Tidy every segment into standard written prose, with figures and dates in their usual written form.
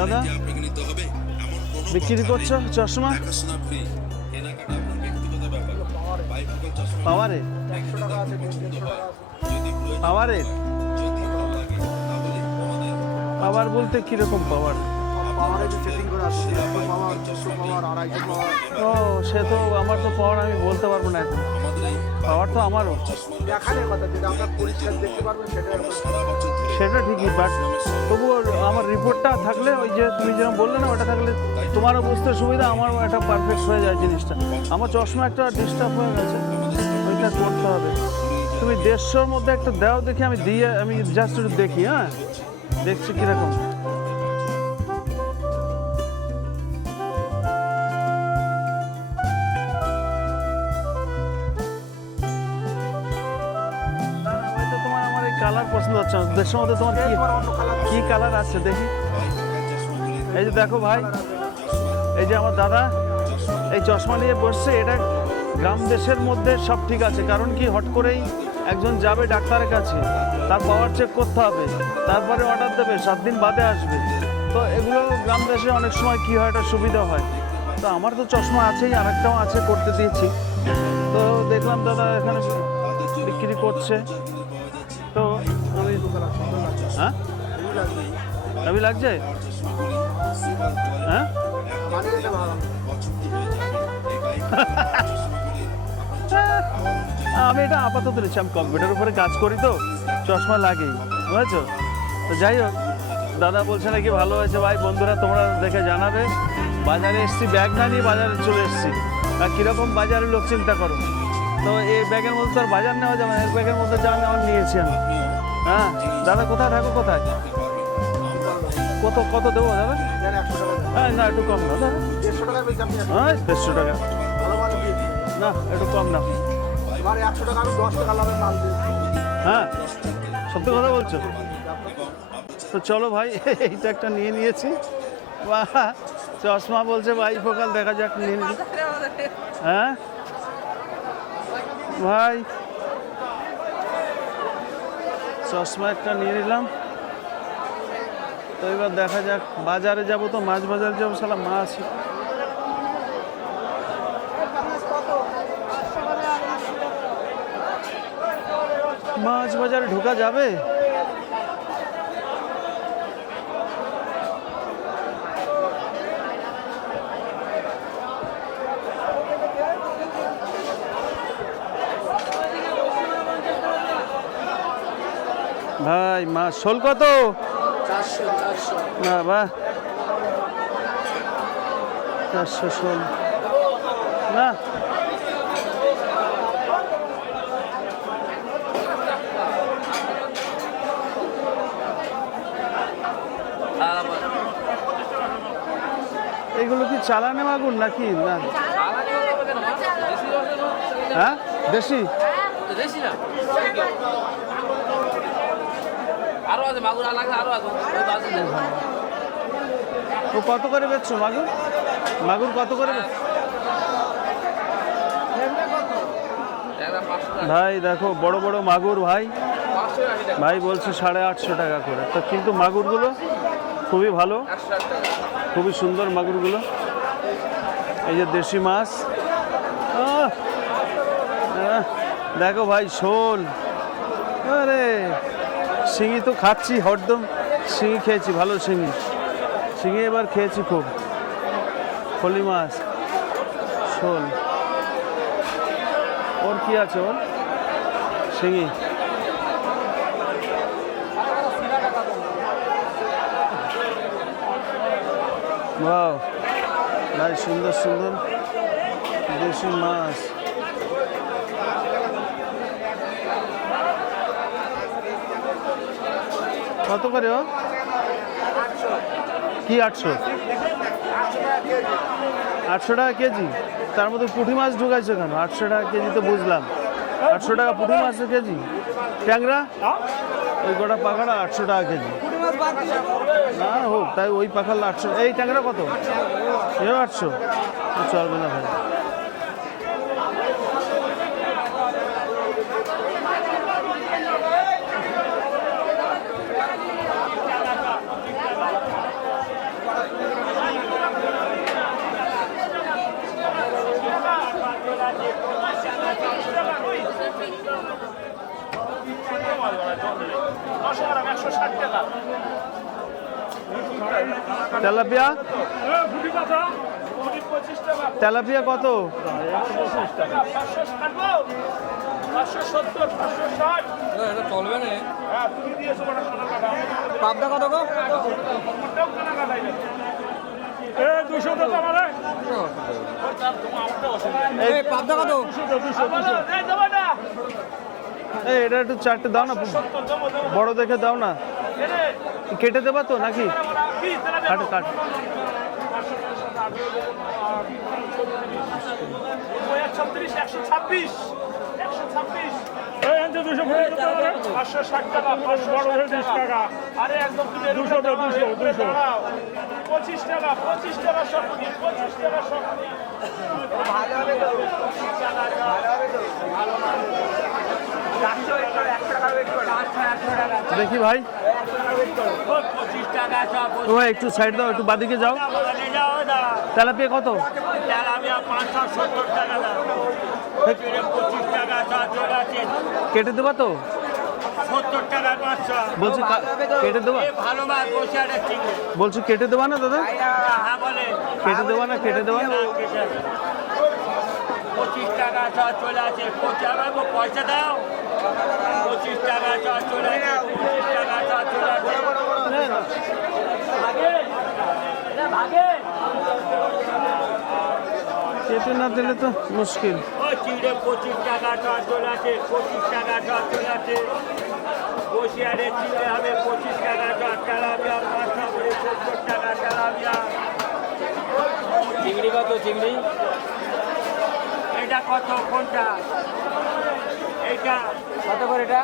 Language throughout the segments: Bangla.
দাদা বিক্রি করছো চশমা পাওয়ারে পাওয়ারে পাওয়ার বলতে কিরকম পাওয়ার? ও সে তো আমার তো পাওয়ার আমি বলতে পারবো না এখন। পাওয়ার তো আমারও সেটা ঠিকই, বাট তবুও আমার রিপোর্টটা থাকলে ওই যে তুমি যেরকম বললে না ওটা থাকলে তোমারও বুঝতে সুবিধা, আমারও একটা পারফেক্ট হয়ে যায় জিনিসটা। আমার চশমা একটা ডিস্টার্ব হয়ে গেছে, ওইটা করতে হবে। তুমি 150-র মধ্যে একটা দাও দেখি, আমি দিয়ে আমি জাস্ট একটু দেখি। হ্যাঁ দেখছি কীরকম। কালার পছন্দ হচ্ছে না, 150-র মধ্যে তোমার কি কালার আছে দেখি। এই যে দেখো ভাই, এই যে আমার দাদা এই চশমা নিয়ে বসছে, এটা গ্রাম দেশের মধ্যে সব ঠিক আছে। কারণ কি, হট করেই একজন যাবে ডাক্তারের কাছে, তার পাওয়ার চেক করতে হবে, তারপরে অর্ডার দেবে, 7 দিন বাদে আসবে। তো এগুলো গ্রাম দেশে অনেক সময় কি হয়, এটা সুবিধা হয়। তো আমার তো চশমা আছেই, আরেকটাও আছে, করতে দিয়েছি। তো দেখলাম দাদা এখানে বিক্রি করছে, তো আমি হ্যাঁ আমি লাগছে হ্যাঁ আমি এটা আপাতত নিচ্ছি, আমি কম্পিউটার উপরে কাজ করি তো চশমা লাগেই, বুঝেছো? তো যাই হোক, দাদা বলছে নাকি ভালো হয়েছে। ভাই বন্ধুরা তোমরা দেখে জানাবে। বাজারে এসছি, ব্যাগ না নিয়ে বাজারে চলে এসছি, আর কীরকম বাজারে লোক চিন্তা করো। তো এই ব্যাগের মধ্যে তো আর বাজার নেওয়া যাবে না, এর ব্যাগের মধ্যে যা নেওয়া নিয়েছি আমি। হ্যাঁ দাদা কোথায় থাকো, কোথায়, কত কত দেবো দাদা? হ্যাঁ না একটু কম না দাদা, হ্যাঁ 150 টাকা না, একটু কম না। হ্যাঁ সত্যি কথা বলছো তো। চলো ভাই, এইটা একটা নিয়ে নিয়েছি। বাহ, চশমা বলছে বাইফোকাল, দেখা যাক নিয়ে নিই। হ্যাঁ ভাই চশমা একটা নিয়ে নিলাম। তো এবার দেখা যাক, বাজারে যাব তো, মাছ বাজারে যাবো, শালা মাছ মাছ বাজারে ঢোকা যাবে? ভাই মাছ শোল কত? 400 না বা 400 শোল না। এগুলো কি চালানে মাগুর নাকি? না হ্যাঁ দেশি না, আরো আছে মাগুর, আরো আছে। ও কত করে বেচছো মাগুর? মাগুর কত করে? ভাই দেখো বড় বড় মাগুর, ভাই ভাই বলছে 850 টাকা করে। তো কিন্তু মাগুরগুলো খুবই ভালো, খুবই সুন্দর মাগুরগুলো। এই যে দেশি মাছ, দেখো ভাই শোল। আরে শিঙি তো খাচ্ছি, হরদম শিঙি খেয়েছি, ভালো শিঙি শিঙি এবার খেয়েছি খুব। ফলি মাছ, শোল, ওর কি আছে, ওর শিঙি। বাহ ভাই সুন্দর সুন্দর দেশি মাছ। কত করে ও? কি 800? 800 টাকা কেজি? তার মধ্যে পুঁটি মাছ ঢুকাইছে কেন? 800 টাকা কেজি তো বুঝলাম, 800 টাকা পুঁটি মাছের কেজি। ট্যাংরা ওই গোটা পাখাটা 800 টাকা কেজি। না হোক তাই, ওই পাখাল 800। এই ট্যাংরা কত? এও 800? চলবে না ভাই। তেলাপিয়া তেলাপিয়া কত? চলবে না। পাবদা কত গো? 200 তো আমারে এই পাবদা কত? এই এটা একটু চারটে দাও না, বড় দেখে দাও না। কেটে দেবা তো নাকি? কাট কাট। 126 560 টাকা, 520 টাকা। আরে একদম 200 25 টাকা, 25 টাকা সব, 25 টাকা সব। ভালো হবে তো, 25 টাকা ভালো হবে তো, ভালো মাল। 100 টাকা ওয়েট করো, 100 টাকা দেখি ভাই, 25 টাকা সব। ও একটু সাইড দাও, একটু বাদিকে যাও। যাও দা, তেলাপিয়া কত? তেলাপিয়া 570 টাকা দাও। 25 টাকা সব চলে আছে। কেটে দেবা তো? 70 টাকা 500। বলছি কেটে দেবা? ভালো মাল বসে আছে ঠিক। বলছি কেটে দেবা না দাদা? হ্যাঁ বলে। কেটে দেবা না? কেটে দেবা না? 25 টাকা সব চলে আছে। পয়সা দাও। 25 টাকা সব চলে আছে। 25 টাকা সব চলে আছে। কেটে না দিলে তো মুশকিল। ওই চিড়ে 25 টাকা সব চলে আছে। 25 টাকা সব চলে আছে। বসিয়ারে চিড়ে হবে 25 টাকা সব। তেলাপিয়া 500 করে 70 টাকা তেলাপিয়া। চিংড়ি কত? চিংড়ি এটা কত? কোনটা? এইটা কত করে এটা?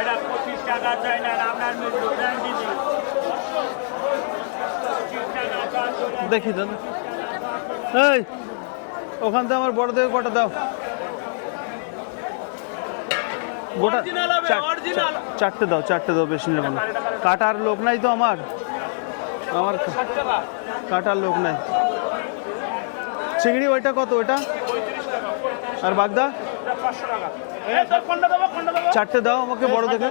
এটা 25 টাকা চাই না, আপনার মিলবে ব্র্যান্ড দিদি। 25 টাকা সব চলে আছে। দেখি দাদা, এই ওখান থেকে আমার বড় দেখে কটা দাও। গোটা চারটে দাও, চারটে দাও, বেশি নেব না। কাটার লোক নাই তো আমার, আমার 60 টাকা। কাটার লোক নাই। চিংড়ি ওইটা কত? ওইটা 35 টাকা। আর বাগদা? এটা 500 টাকা। এই তোর কোনটা দেবো, কোনটা দেবো? চারটে দাও আমাকে বড় দেখে।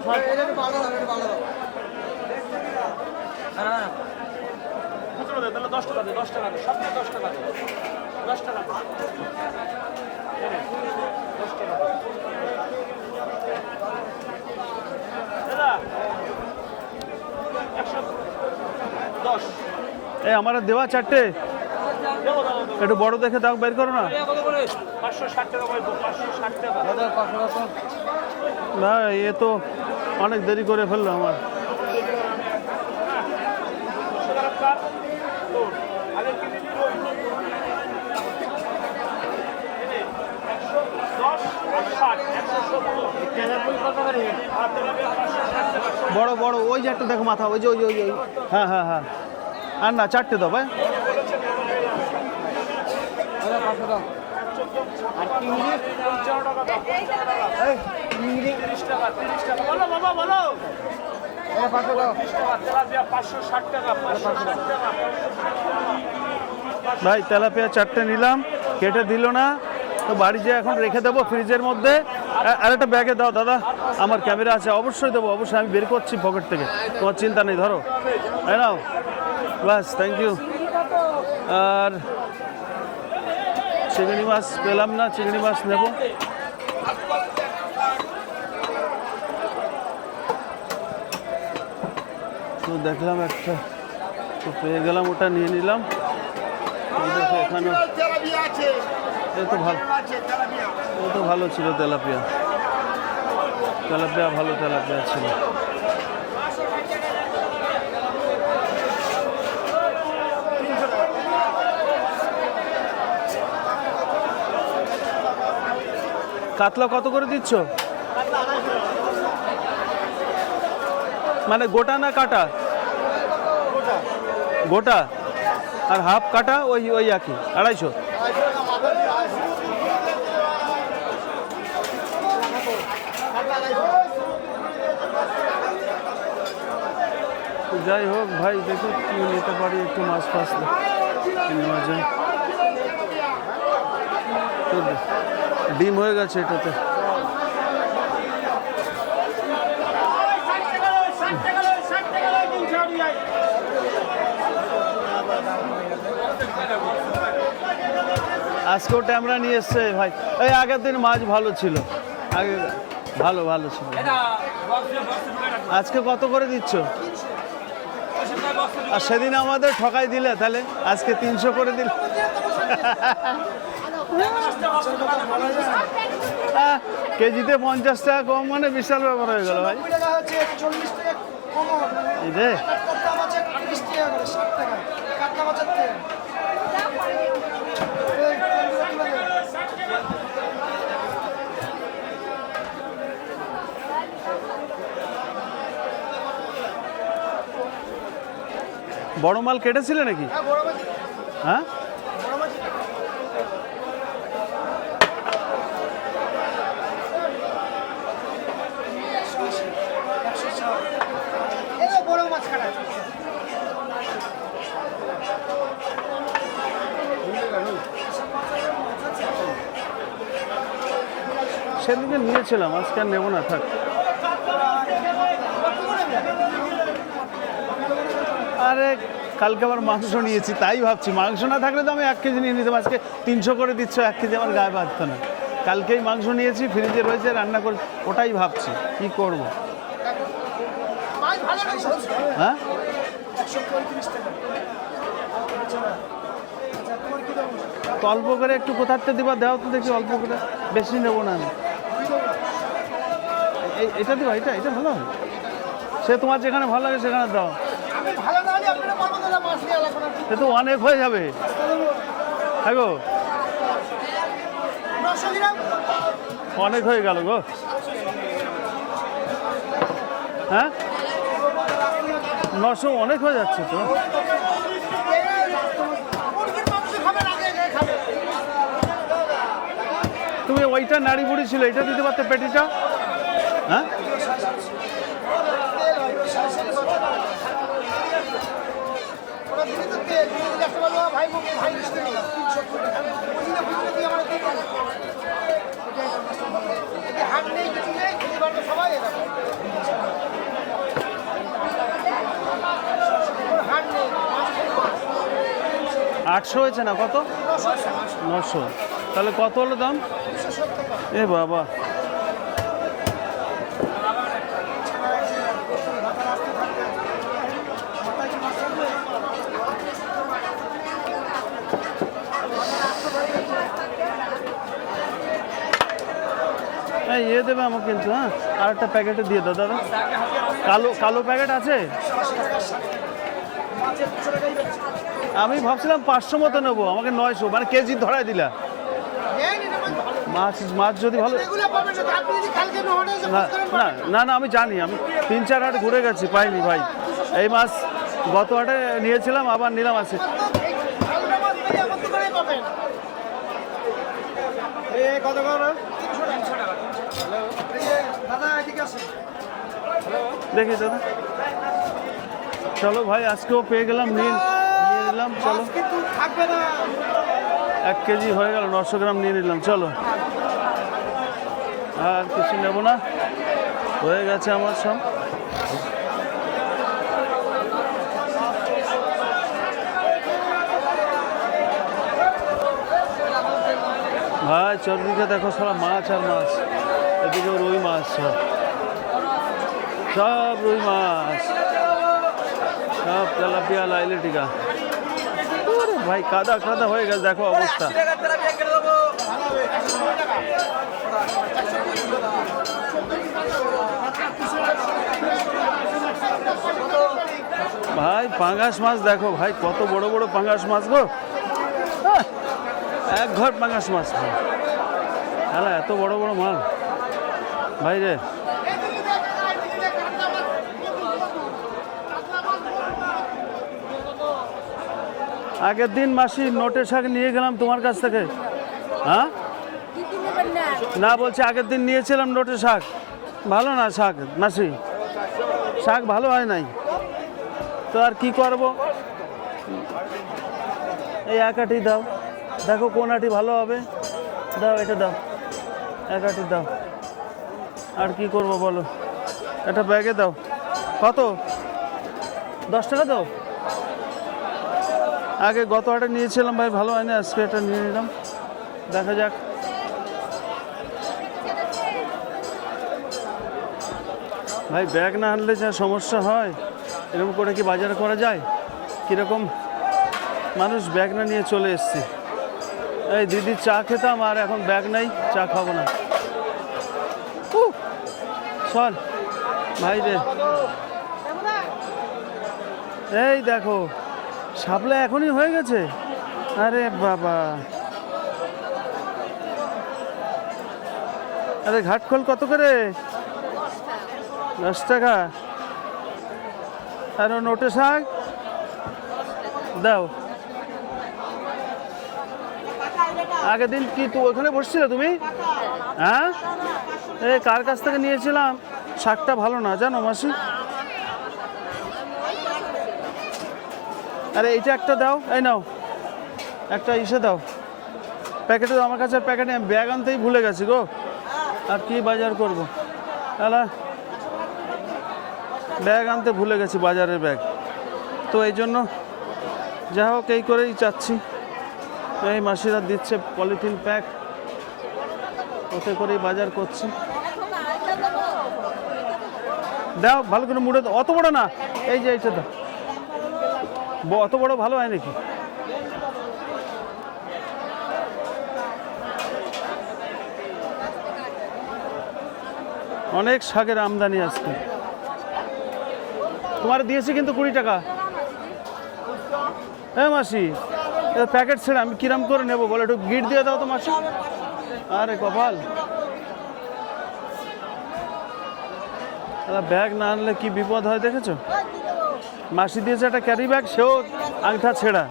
খুচরো দে, তাহলে 10 টাকা দে, 10 টাকা দে, সব 10 টাকা দে, 10 টাকা দে। এই নে, 10 টাকা দে। দাদা 110 এই আমার আর দেওয়া চারটে, দেবো দাও। একটু বড় দেখে দাও, বের করো না। 560 টাকা বলবো, 560 টাকা। না এ তো অনেক দেরি করে ফেললো আমার। 200 টাকা কাট। তোর আগের কিনে নিল ওই। এই নে, 110 আর 60, 170। আর তেলাপিয়া 560 টাকা। বড় বড় ওই যে একটা দেখো মাথা, ওই যে ওই যে ওই যে, হ্যাঁ হ্যাঁ হ্যাঁ। আর না চারটে দাও ভাই। আর চিংড়ি 55 টাকা দাও, 55 টাকা। এই চিংড়ি 30 টাকা, 30 টাকা। বলো বাবা বলো। 30 টাকা, তেলাপিয়া 560 টাকা, 560 টাকা। ভাই তেলাপিয়া চারটে নিলাম, কেটে দিল না তো বাড়ি যেয়ে এখন রেখে দেবো ফ্রিজের মধ্যে। আর একটা ব্যাগে দাও দাদা, আমার ক্যামেরা আছে, অবশ্যই দেবো, অবশ্যই আমি বের করছি পকেট থেকে, তোমার চিন্তা নেই, ধরো। তাই নাও, বাস, থ্যাংক ইউ। আর চিংড়ি মাছ পেলাম না, চিংড়ি মাছ নেব। তো দেখলাম একটা, তো পেয়ে গেলাম, ওটা নিয়ে নিলাম। দেখো এখানে এ তো ভালো, ও তো ভালো ছিল তেলাপিয়া, তেলাপিয়া ভালো তেলাপিয়া ছিল। কাতলা কত করে দিচ্ছ? মানে গোটা না কাটা? গোটা। আর হাফ কাটা ওই ওই একই 250। যাই হোক ভাই, দেখি কি নিতে পারি, একটু মাছ ফাছ নেওয়া যায়। তো ডিম হয়ে গেছে এটাতে। আজকেও ট্যামরা নিয়ে এসছে ভাই। এই আগের দিন মাছ ভালো ছিল, আগে ভালো ভালো ছিল। আজকে কত করে দিচ্ছ? আর সেদিন আমাদের ঠকাই দিলে, তাহলে আজকে 300 করে দিলে। কেজিতে 50 টাকা কম মানে বিশাল ব্যাপার হয়ে গেল ভাই। এই যে বড় মাল কেটেছিলে নাকি? হ্যাঁ, সেদিকে নিয়েছিলাম, আজকে আর নেবো না, থাক। আরে কালকে আবার মাংস নিয়েছি, তাই ভাবছি মাংস না থাকলে তো আমি 1 কেজি নিয়ে নিতাম। আজকে 300 করে দিচ্ছ, 1 কেজি আমার গায়ে বাঁধতো না। কালকেই মাংস নিয়েছি, ফ্রিজে রয়েছে, রান্না করে, ওটাই ভাবছি কি করব। হ্যাঁ, তো অল্প করে একটু কোথাতে দিবা, দাও তো দেখি অল্প করে, বেশি নেবো না আমি। এটা দিবা, এটা এটা ভালো হয়। সে তোমার যেখানে ভালো লাগে সেখানে দাও, সে তো অনেক হয়ে যাবে। হ্যাঁ গো, অনেক হয়ে গেল গো। হ্যাঁ, 900 অনেক হয়ে যাচ্ছে তো। তুমি ওইটা নাড়ি বুড়ি ছিল, এটা দিতে পারতে, পেটিটা। হ্যাঁ, আটশো হয়েছে না, কত? 900। তাহলে কত হলো দাম? এ বাবা, ইয়ে দেবে আমাকে কিন্তু। হ্যাঁ, আর একটা প্যাকেটে দিয়ে দাও দাদা। কালো কালো প্যাকেট আছে? আমি ভাবছিলাম 500 মতো নেবো, আমাকে 900, মানে কেজি ধরাই দিলা। মাছ মাছ যদি ভালো না না না না, আমি জানি, আমি 3-4 হাট ঘুরে গেছি, পাইনি ভাই। এই মাছ গত হাটে নিয়েছিলাম, আবার নিলাম আছে। দেখি দাদা, চলো ভাই, আজকেও পেয়ে গেলাম, নিয়ে নিলাম। চলো, 1 কেজি হয়ে গেল, 900 গ্রাম নিয়ে নিলাম। চলো, আর কিছু নেব না, হয়ে গেছে আমার সব। ভাই চর্বিকে দেখো, সারা মাছ আর মাছ, এদিকে রুই মাছ, সব রুই মাছ, সব তেলাপিয়া, লাইলেটিকা। ভাই কাদা কাদা হয়ে গেছে, দেখো অবস্থা। ভাই পাঙ্গাস মাছ দেখো ভাই, কত বড় বড় পাঙ্গাস মাছ গো। এক ঘর পাঙ্গাস মাছ, হ্যাঁ, এত বড় বড় মাছ ভাই রে। আগের দিন মাসি নোটের শাক নিয়ে গেলাম তোমার কাছ থেকে। হ্যাঁ, না বলছি আগের দিন নিয়েছিলাম নোটের শাক, ভালো না শাক মাসি, শাক ভালো হয় নাই তো, আর কি করব। এই 1 আঁটি দাও, দেখো কোন আঁটি ভালো হবে, দাও এটা দাও, 1 আঁটি দাও। আর কি করব বলো, এটা ব্যাগে দাও। কত? 10 টাকা দাও। আগে গত হাটে নিয়েছিলাম ভাই, ভালো হয় না, আজকে এটা নিয়ে নিলাম। দেখা যাক। ভাই ব্যাগ না আনলে যা সমস্যা হয়, এরকম করে কি বাজার করা যায়? কীরকম মানুষ ব্যাগ না নিয়ে চলে এসছে। এই দিদি চা খেতাম, আর এখন ব্যাগ নাই, চা খাবো না। চল ভাই রে, এই দেখো শাপলা এখনই হয়ে গেছে। আরে বাবা, আরে ঘাটখোল কত করে? 10 টাকা। আর নোটে শাক দাও। আগের দিন কি তো ওখানে বসছিলে তুমি? হ্যাঁ, এই কার কাছ থেকে নিয়েছিলাম? শাকটা ভালো না জানো মাসি। আরে এইটা একটা দাও, এই নাও একটা ইসে দাও, প্যাকেটে দাও। আমার কাছে প্যাকেটে আমি ব্যাগ আনতেই ভুলে গেছি গো। আর কি বাজার করব, তাহলে ব্যাগ আনতে ভুলে গেছি, বাজারের ব্যাগ। তো এই জন্য যা হোক এই করেই চাচ্ছি। এই মাসিরা দিচ্ছে পলিথিন প্যাক, ওতে করেই বাজার করছি। দাও ভালো করে মুড়ে দাও। অত বড় না, এই যে এইটা দাও। অত বড় ভালো হয় নাকি? অনেক শাকের আমদানি আজকে। তোমার দিয়েছি কিন্তু 20 টাকা। হ্যাঁ মাসি, প্যাকেট ছেড়ে আমি কিরাম করে নেবো বলে, একটু গিট দিয়ে দাও তো মাসি। আরে কপাল, ব্যাগ না আনলে কি বিপদ হয় দেখেছো। মাসি দিয়েছে একটা ক্যারি ব্যাগ, সেও আংটা ছেঁড়া।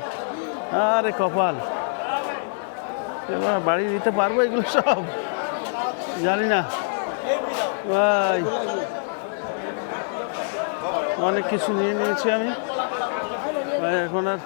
আরে কপাল, এবার বাড়ি দিতে পারবো এগুলো সব জানি না ভাই। অনেক কিছু নিয়ে নিয়েছি আমি, এখন আর